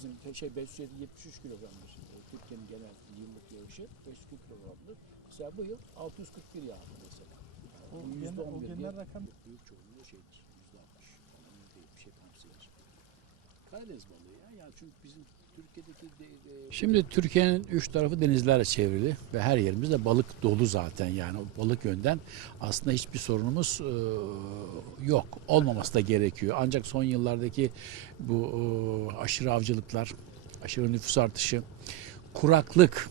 bizim şey 573 kilogramdır. E, Türkiye'nin genel yıllık yağışı 540 kilogramdır. Mesela bu yıl 641 yağdı mesela. O yüzde o bir genel rakam- Büyük çoğunluğu. Yüzde altmış. falan değil. Bir şey hamsiler. Karadeniz balığı ya. Yani çünkü bizim Şimdi Türkiye'nin üç tarafı denizlerle çevrili ve her yerimiz de balık dolu zaten yani balık yönden aslında hiçbir sorunumuz e, yok. Olmaması da gerekiyor. Ancak son yıllardaki bu e, aşırı avcılıklar, aşırı nüfus artışı, kuraklık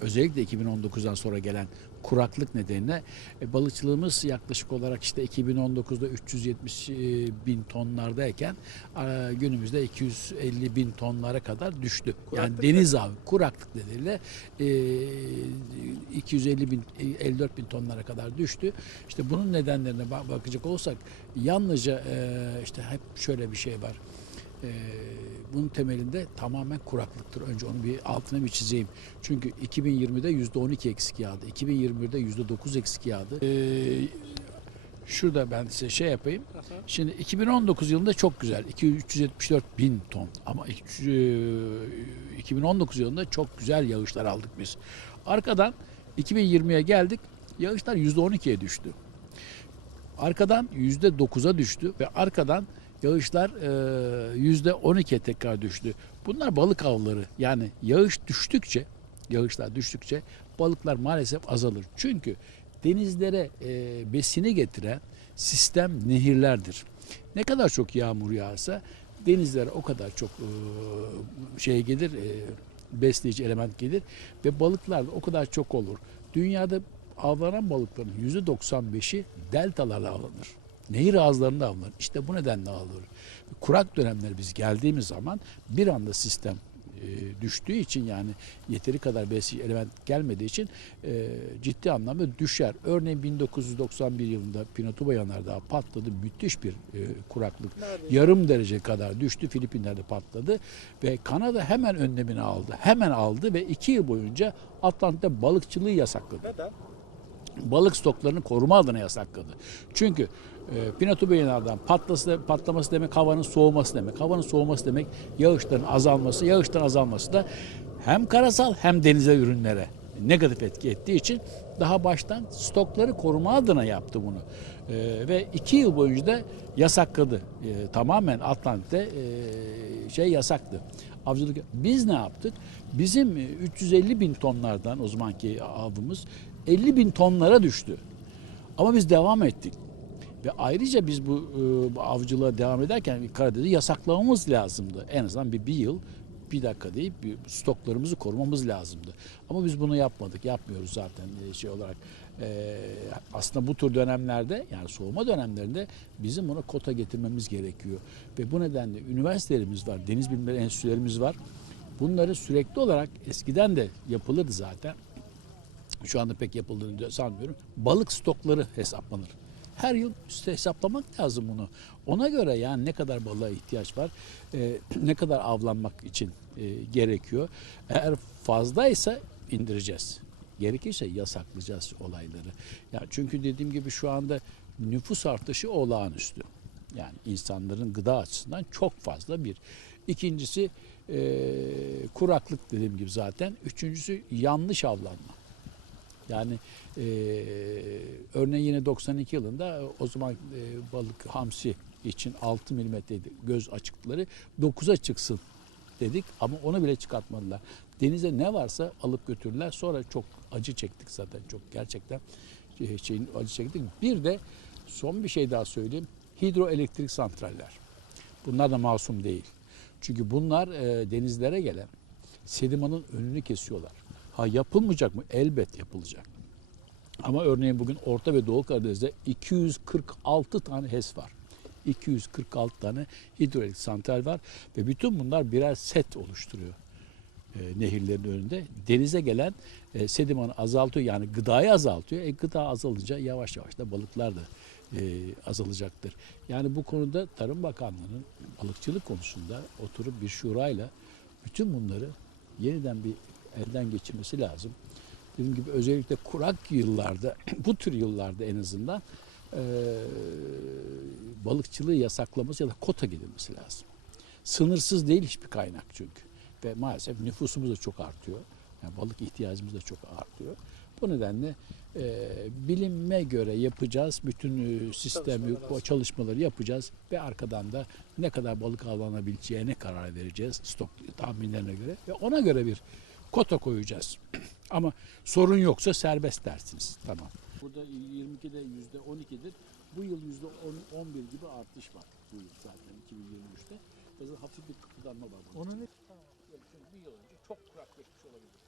özellikle 2019'dan sonra gelen kuraklık nedeniyle e, balıkçılığımız yaklaşık olarak işte 2019'da 370 e, bin tonlardayken e, günümüzde 250 bin tonlara kadar düştü. yani Kuraklık deniz avı kuraklık nedeniyle e, 250 bin e, 54 bin tonlara kadar düştü. İşte bunun nedenlerine ba- bakacak olsak yalnızca e, işte hep şöyle bir şey var. Ee, bunun temelinde tamamen kuraklıktır. Önce onu bir altına bir çizeyim. Çünkü 2020'de %12 eksik yağdı. 2021'de %9 eksik yağdı. Ee, şurada ben size şey yapayım. Şimdi 2019 yılında çok güzel. 374 bin ton. Ama üç- e, 2019 yılında çok güzel yağışlar aldık biz. Arkadan 2020'ye geldik. Yağışlar %12'ye düştü. Arkadan %9'a düştü ve arkadan yağışlar e, yüzde 12'ye tekrar düştü. Bunlar balık avları. Yani yağış düştükçe, yağışlar düştükçe balıklar maalesef azalır. Çünkü denizlere e, besini getiren sistem nehirlerdir. Ne kadar çok yağmur yağarsa denizlere o kadar çok e, şey gelir, besleyici element gelir ve balıklar da o kadar çok olur. Dünyada avlanan balıkların %95'i deltalarla avlanır. Nehir ağızlarında avlanır. İşte bu nedenle avlanır. Kurak dönemler biz geldiğimiz zaman bir anda sistem e, düştüğü için yani yeteri kadar besleyici element gelmediği için e, ciddi anlamda düşer. Örneğin 1991 yılında Pinatubo Yanardağ patladı. Müthiş bir e, kuraklık. Yarım derece kadar düştü. Filipinler'de patladı. Ve Kanada hemen önlemini aldı. Hemen aldı ve iki yıl boyunca Atlantik'te balıkçılığı yasakladı Neden? Balık stoklarını koruma adına yasakladı. Çünkü e, Pinatubo Yanardağ'ın patlası, patlaması demek havanın soğuması demek. Havanın soğuması demek yağışların azalması. Yağışların azalması da hem karasal hem denize ürünlere negatif etki ettiği için daha baştan stokları koruma adına yaptı bunu. E, ve iki yıl boyunca da yasakladı. E, tamamen Atlantik'te e, şey yasaktı. Avcılık. Biz ne yaptık? Bizim e, 350 bin tonlardan o zamanki avımız 50 bin tonlara düştü. Ama biz devam ettik. Ve ayrıca biz bu, e, bu avcılığa devam ederken Karadeniz'i yasaklamamız lazımdı. En azından bir, bir yıl bir dakika deyip bir stoklarımızı korumamız lazımdı. Ama biz bunu yapmadık. Yapmıyoruz zaten e, şey olarak. E, aslında bu tür dönemlerde yani soğuma dönemlerinde bizim buna kota getirmemiz gerekiyor. Ve bu nedenle üniversitelerimiz var, deniz bilimleri enstitülerimiz var. Bunları sürekli olarak eskiden de yapılırdı zaten şu anda pek yapıldığını sanmıyorum. Balık stokları hesaplanır. Her yıl işte hesaplamak lazım bunu. Ona göre yani ne kadar balığa ihtiyaç var, e, ne kadar avlanmak için e, gerekiyor. Eğer fazlaysa indireceğiz. Gerekirse yasaklayacağız olayları. Yani çünkü dediğim gibi şu anda nüfus artışı olağanüstü. Yani insanların gıda açısından çok fazla bir. İkincisi e, kuraklık dediğim gibi zaten. Üçüncüsü yanlış avlanma. Yani e, örneğin yine 92 yılında o zaman e, balık hamsi için 6 milimetreydi göz açıkları 9'a çıksın dedik ama onu bile çıkartmadılar. Denize ne varsa alıp götürdüler. Sonra çok acı çektik zaten çok gerçekten şey- şeyin acı çektik. Bir de son bir şey daha söyleyeyim. Hidroelektrik santraller. Bunlar da masum değil. Çünkü bunlar e, denizlere gelen sedimanın önünü kesiyorlar. Ha yapılmayacak mı? Elbet yapılacak. Ama örneğin bugün Orta ve Doğu Karadeniz'de 246 tane HES var. 246 tane hidroelektrik santral var ve bütün bunlar birer set oluşturuyor e, nehirlerin önünde. Denize gelen e, sedimanı azaltıyor yani gıdayı azaltıyor. E, gıda azalınca yavaş yavaş da balıklar da e, azalacaktır. Yani bu konuda Tarım Bakanlığı'nın balıkçılık konusunda oturup bir şurayla bütün bunları yeniden bir elden geçirmesi lazım. Dediğim gibi özellikle kurak yıllarda, bu tür yıllarda en azından e, balıkçılığı yasaklaması ya da kota gidilmesi lazım. sınırsız değil hiçbir kaynak çünkü. Ve maalesef nüfusumuz da çok artıyor. Yani balık ihtiyacımız da çok artıyor. Bu nedenle e, bilime göre yapacağız. Bütün e, sistemi, bu çalışmaları yapacağız ve arkadan da ne kadar balık avlanabileceğine karar vereceğiz stok tahminlerine göre ve ona göre bir kota koyacağız. Ama sorun yoksa serbest dersiniz. Tamam. Burada 22'de yüzde 12'dir. Bu yıl yüzde 11 gibi artış var. Bu yıl zaten 2023'te. Mesela hafif bir kıpırdanma var. bunun Onu için. bir yıl önce çok kuraklaşmış olabilir.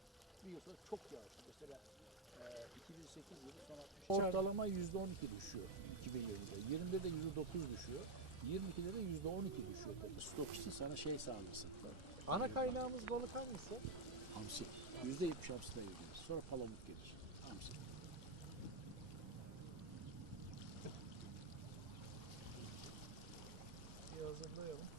Bir yıl sonra çok yağışlı. Mesela e, 2008 yılı son 60. Ortalama yüzde 12 düşüyor 2020'de. 21'de yüzde 9 düşüyor. 22'de de yüzde 12 düşüyor. Tabii stok için sana şey sağlasın. Ana kaynağımız balık hangisi? hamsi. Yüzde yetmiş hamsiyle ilgili. Sonra palamut gelir. Hamsi. Yazıklayalım.